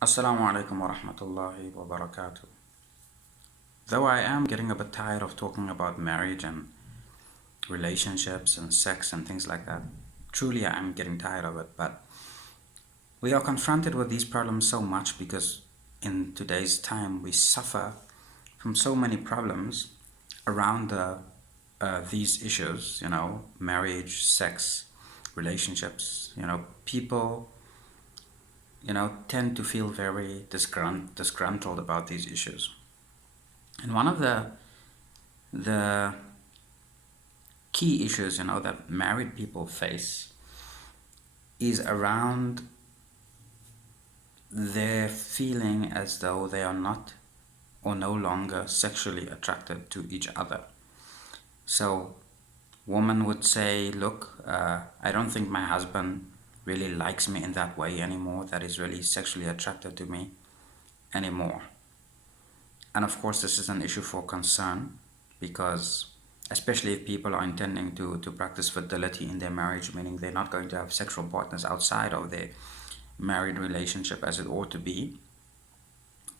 Assalamu alaikum wa rahmatullahi wa barakatuh. Though I am getting a bit tired of talking about marriage and relationships and sex and things like that, truly I am getting tired of it, but we are confronted with these problems so much because in today's time we suffer from so many problems around these issues, marriage, sex, relationships. People tend to feel very disgruntled about these issues. And one of the key issues, that married people face is around their feeling as though they are not or no longer sexually attracted to each other. So, woman would say, look, I don't think my husband really likes me in that way anymore, that is really sexually attracted to me anymore. And of course, this is an issue for concern because, especially if people are intending to practice fidelity in their marriage, meaning they're not going to have sexual partners outside of their married relationship as it ought to be,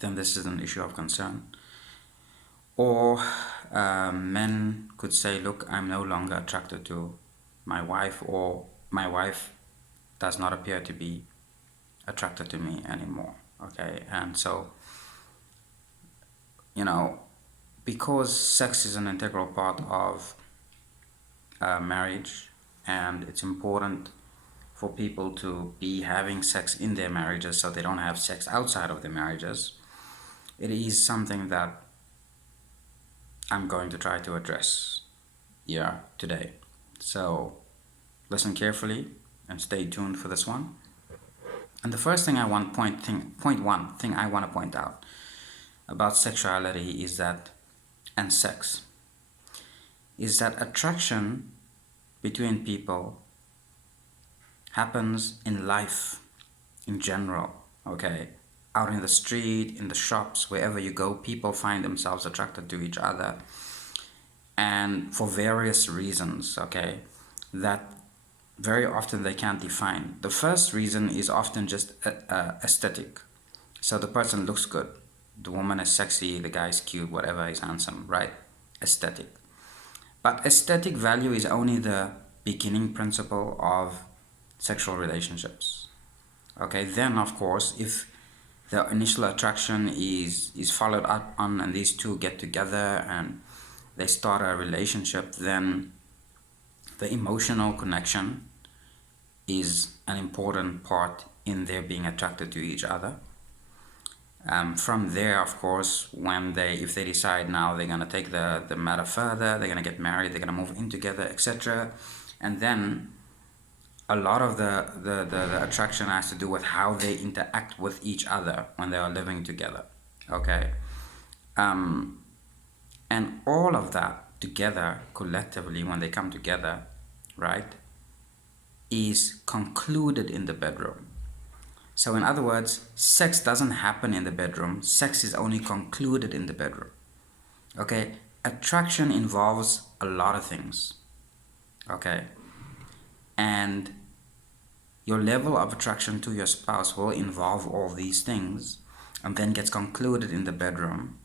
then this is an issue of concern. Or men could say, look, I'm no longer attracted to my wife, or my wife does not appear to be attracted to me anymore. Okay, and so, you know, because sex is an integral part of marriage, and it's important for people to be having sex in their marriages so they don't have sex outside of their marriages, it is something that I'm going to try to address here today. So listen carefully and stay tuned for this one. And the first thing point one thing I want to point out about sexuality is that, and sex, is that attraction between people happens in life in general, okay? Out in the street, in the shops, wherever you go, people find themselves attracted to each other, and for various reasons, okay, that very often they can't define. The first reason is often just aesthetic. So the person looks good, the woman is sexy, the guy is cute, whatever is handsome, right? Aesthetic. But aesthetic value is only the beginning principle of sexual relationships. Okay, then of course, if the initial attraction is followed up on and these two get together and they start a relationship, then the emotional connection is an important part in their being attracted to each other. From there, of course, if they decide now they're gonna take the matter further, they're gonna get married, they're gonna move in together, etc. And then a lot of the attraction has to do with how they interact with each other when they are living together. Okay. And all of that together, collectively, when they come together, right, is concluded in the bedroom. So, in other words, sex doesn't happen in the bedroom, sex is only concluded in the bedroom. Okay? Attraction involves a lot of things. Okay? And your level of attraction to your spouse will involve all these things and then gets concluded in the bedroom,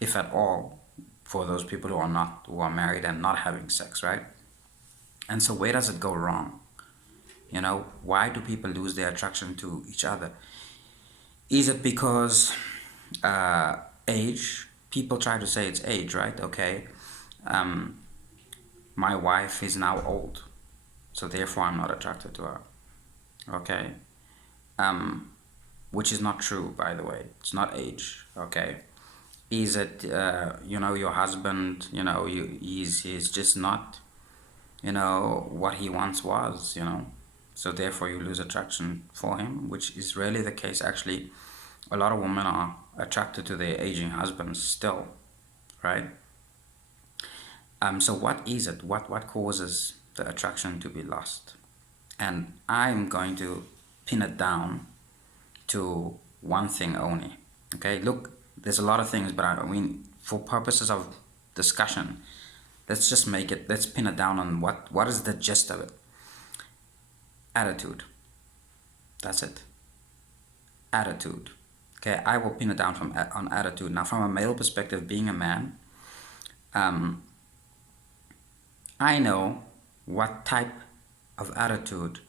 if at all, for those people who are married and not having sex, right? And so where does it go wrong? Why do people lose their attraction to each other? Is it because age? People try to say it's age, right? Okay. My wife is now old, so therefore I'm not attracted to her. Okay. Which is not true, by the way. It's not age. Okay. Is it your husband? He's just not what he once was. So therefore you lose attraction for him, which is rarely the case. Actually, a lot of women are attracted to their aging husbands still, right? So what is it? What causes the attraction to be lost? And I'm going to pin it down to one thing only. Okay, look, there's a lot of things, but I mean, for purposes of discussion, let's pin it down on what is the gist of it. Attitude. That's it. attitude. Okay, I will pin it down on attitude. Now, from a male perspective, being a man, I know what type of attitude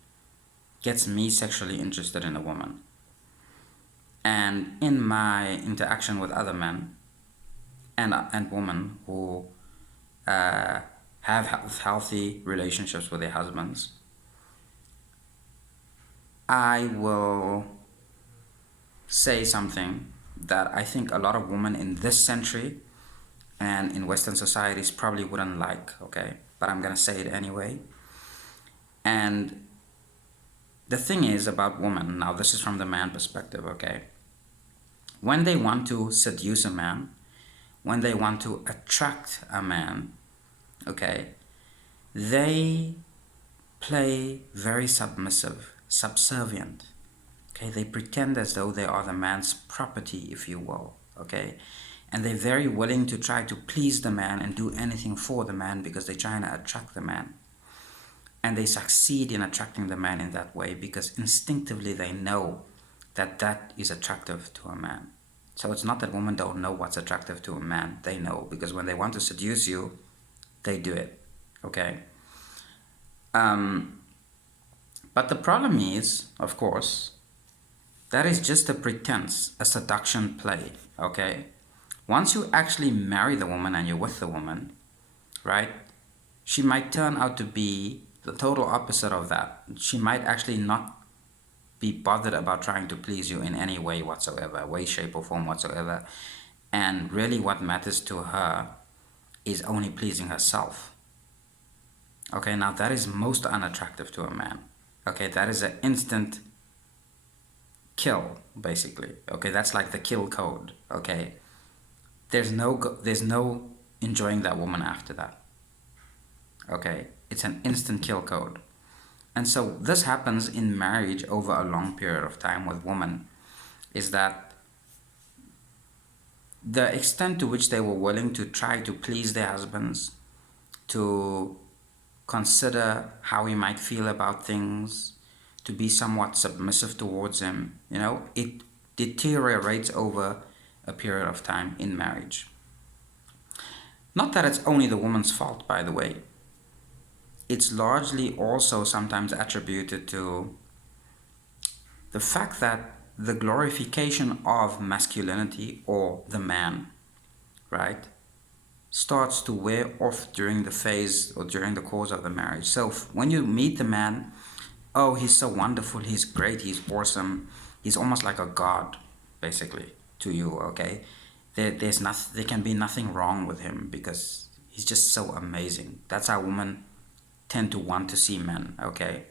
gets me sexually interested in a woman. And in my interaction with other men and women who have healthy relationships with their husbands, I will say something that I think a lot of women in this century and in Western societies probably wouldn't like, okay? But I'm gonna say it anyway. And the thing is about women, now this is from the man perspective, okay? When they want to seduce a man, when they want to attract a man, okay, they play very submissive, subservient. Okay, they pretend as though they are the man's property, if you will. Okay, and they're very willing to try to please the man and do anything for the man because they're trying to attract the man. And they succeed in attracting the man in that way because instinctively they know that that is attractive to a man. So it's not that women don't know what's attractive to a man. They know, because when they want to seduce you, they do it. Okay. But the problem is, of course, that is just a pretense, a seduction play. Okay. Once you actually marry the woman and you're with the woman, right? She might turn out to be the total opposite of that. She might actually not be bothered about trying to please you in any way whatsoever, way, shape, or form whatsoever. And really what matters to her is only pleasing herself. Okay, now that is most unattractive to a man. Okay, that is an instant kill, basically. Okay, that's like the kill code. Okay, there's no enjoying that woman after that. Okay, it's an instant kill code. And so this happens in marriage over a long period of time with women, is that the extent to which they were willing to try to please their husbands, to consider how he might feel about things, to be somewhat submissive towards him, it deteriorates over a period of time in marriage. Not that it's only the woman's fault, by the way. It's largely also sometimes attributed to the fact that the glorification of masculinity, or the man, right, starts to wear off during the phase or during the course of the marriage. So when you meet the man, oh, he's so wonderful, he's great, he's awesome, he's almost like a god, basically, to you, okay? There can be nothing wrong with him because he's just so amazing. That's how women tend to want to see men, okay?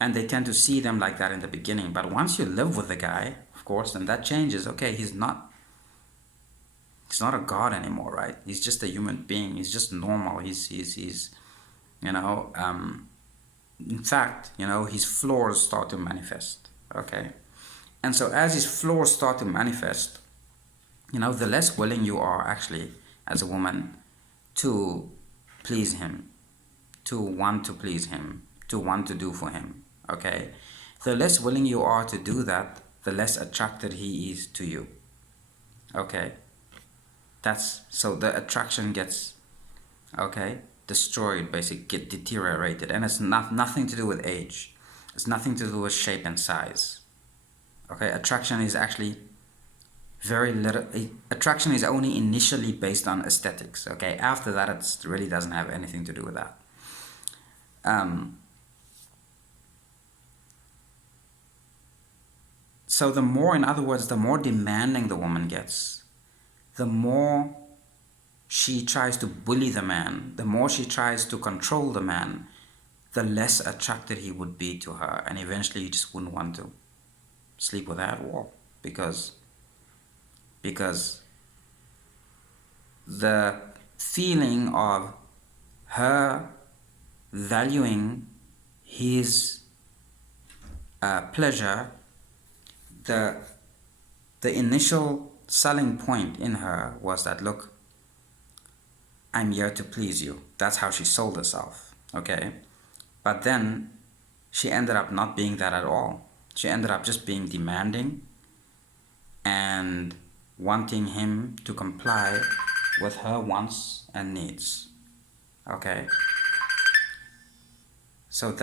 And they tend to see them like that in the beginning. But once you live with the guy, of course, then that changes. Okay, he's not a god anymore, right? He's just a human being. He's just normal. He's in fact, his flaws start to manifest, okay? And so as his flaws start to manifest, the less willing you are actually as a woman to please him, to want to please him, to want to do for him, okay? The less willing you are to do that, the less attracted he is to you, okay? So the attraction gets, okay, destroyed, basically, get deteriorated. And it's nothing to do with age. It's nothing to do with shape and size, okay? Attraction is actually attraction is only initially based on aesthetics, okay? After that, it really doesn't have anything to do with that. So in other words, the more demanding the woman gets, the more she tries to bully the man, the more she tries to control the man, the less attracted he would be to her, and eventually you just wouldn't want to sleep with her at all, because the feeling of her valuing his pleasure, the initial selling point in her was that, look, I'm here to please you. That's how she sold herself, okay? But then she ended up not being that at all. She ended up just being demanding, and wanting him to comply with her wants and needs. Okay? So that